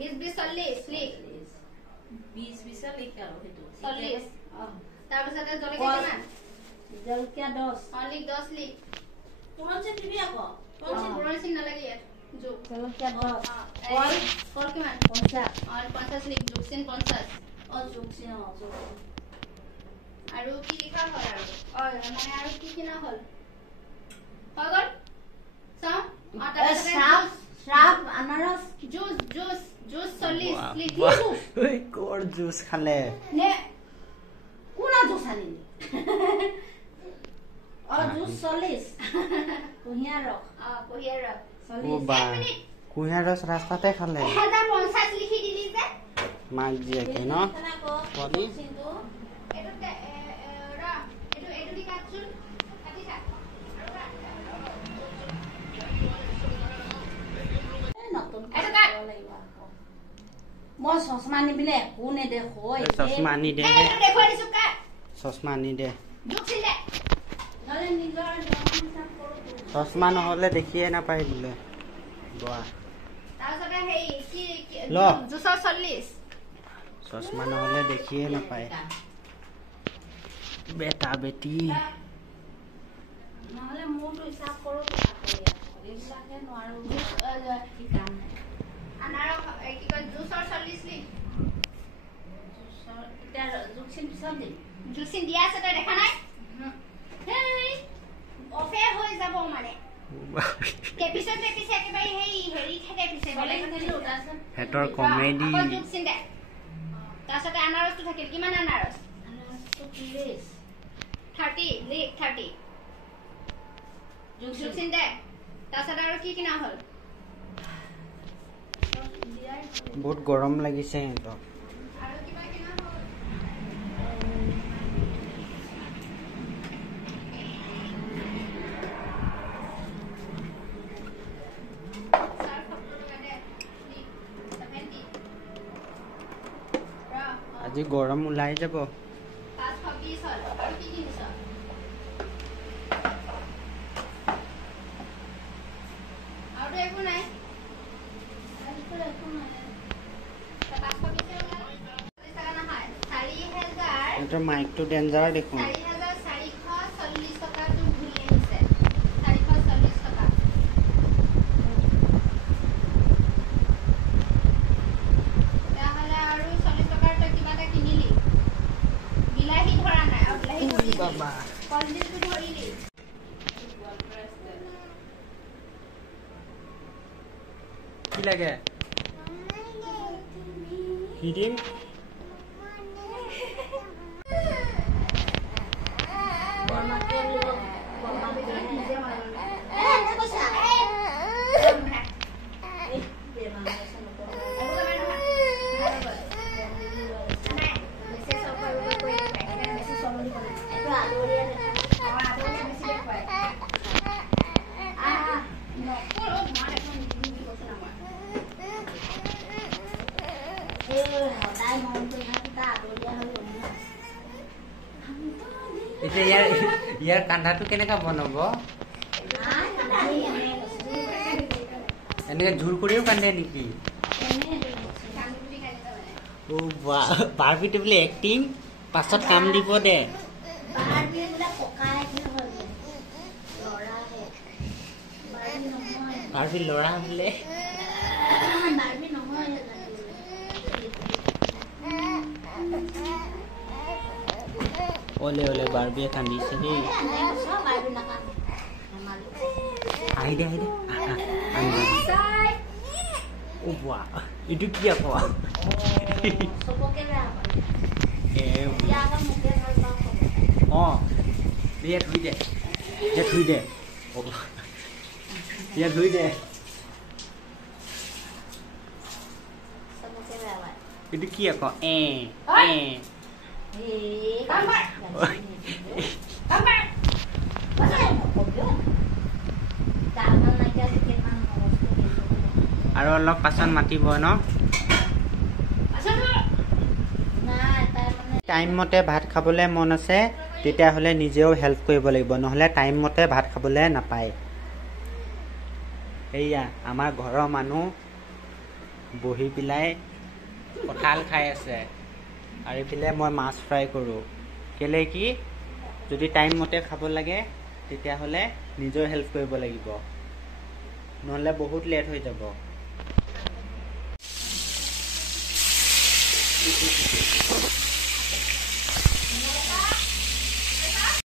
20 20 40 লিখ 20 20 লিখ আৰু হেতু 40 তাৰ পিছতে জলকীয়া কিমান জলকীয়া 10 লিখ 10 লিখ পুৰণচি দিবি আকৌ পুৰণচি নালাগে ইয়াত যোগ জলকীয়া 10 কল কিমান 50 50 লিখ যোগচিন 50 যোগচিন যোগ আৰু কি লিখা হ'ল আৰু মানে আৰু কি কিনা হ'ল পাগল চাও শ্ৰাপ আনাৰস জুস 40 লিখ ওই কোৰ জুস খালে নে কোনা জুস আনিলি জুস 40 কুহিয়াৰ ৰস ও বা কুহিয়াৰ ৰস ৰাস্তাতে খালে 1050 লিখি দিলি যে মাক জিয়াকে ন পলি এটো দি কাটছুন কাটি থাক মই চশমা নিবিলে কোনে দেখো চশমা আনি দে দেখো দিছো কা চশমা আনি দে জুকছিল দে নলে নিজৰ চশমা নহলে দেখিয়ে নাপাই বোলে গোৱা তাৰছতে হেই কি ল জুসৰ 40 চশমা নহলে দেখিয়ে নাপায় বেটা বেটি নহলে মোৰটো হিচাপ কৰো এইবিলাকে নোৱাৰো কি কাম নাই আনাৰস কি কয় জুসৰ 40 লিখ জুসৰ এটা জুকচিন পিছত দিম জুসিন দিয়া আছে তই দেখা নাই হেই অফে হৈ যাব মানে এপিসোড একেবাৰে হেই হেৰি থাকে পিছে বেলেগ দিলো তাৰছত হেতৰ কমেডি আকৌ জুকচিন দে তাৰছতে আনাৰসটো থাকিল কিমান আনাৰস 30 লিখ 30 জুকচিন দে তাৰছতে আৰু কি কিনা হ'ল বহুত গৰম লাগিছে হেতৰ আৰু কিবা কিনা হ'ল আজি গৰম ওলাই যাব 520 হ'ল আৰু কি কিনিছ আৰু একো নাই এটাৰ মাইকটো ডেঞ্জাৰ দেখোন 4440 টকাটো ভুলি আহিছে 440 টকা তাহলে আৰু 40 টকাৰ তই কিবা এটা কিনিলি বিলাহী ধৰা নাই আৰু বিলাহী ধৰিলি বাবা কলডিলটো ধৰিলি কি লাগে কি দিম ইয়াৰ কান্ধাটো কেনেকা বনাব এনেকে জোৰ কৰিও কান্দে নেকি ও বাৰবিটো বোলে এক্টিং পাছত কাম দিব দে বাৰবি লৰা বোলে ওলে ওলে বাৰবিয়ে কান্দিছে দেই আহি দে ও বাহ এইটো কি আকৌ ইয়াত ধুই দে এইটো কি আকৌ আৰু অলপ পাছত মাতিব ন টাইম মতে ভাত খাবলৈ মন আছে তেতিয়াহ'লে নিজেও হেল্প কৰিব লাগিব নহ'লে টাইম মতে ভাত খাবলৈ নাপায় এয়া আমাৰ ঘৰৰ মানুহ বহি পেলাই কঁঠাল খাই আছে আৰু এইফালে মই মাছ ফ্ৰাই কৰোঁ। কেলে কি যদি টাইম মতে খাব লাগে তেতিয়াহ'লে নিজৰ হেল্প কৰিব লাগিব, নহ'লে বহুত লেট হৈ যাব।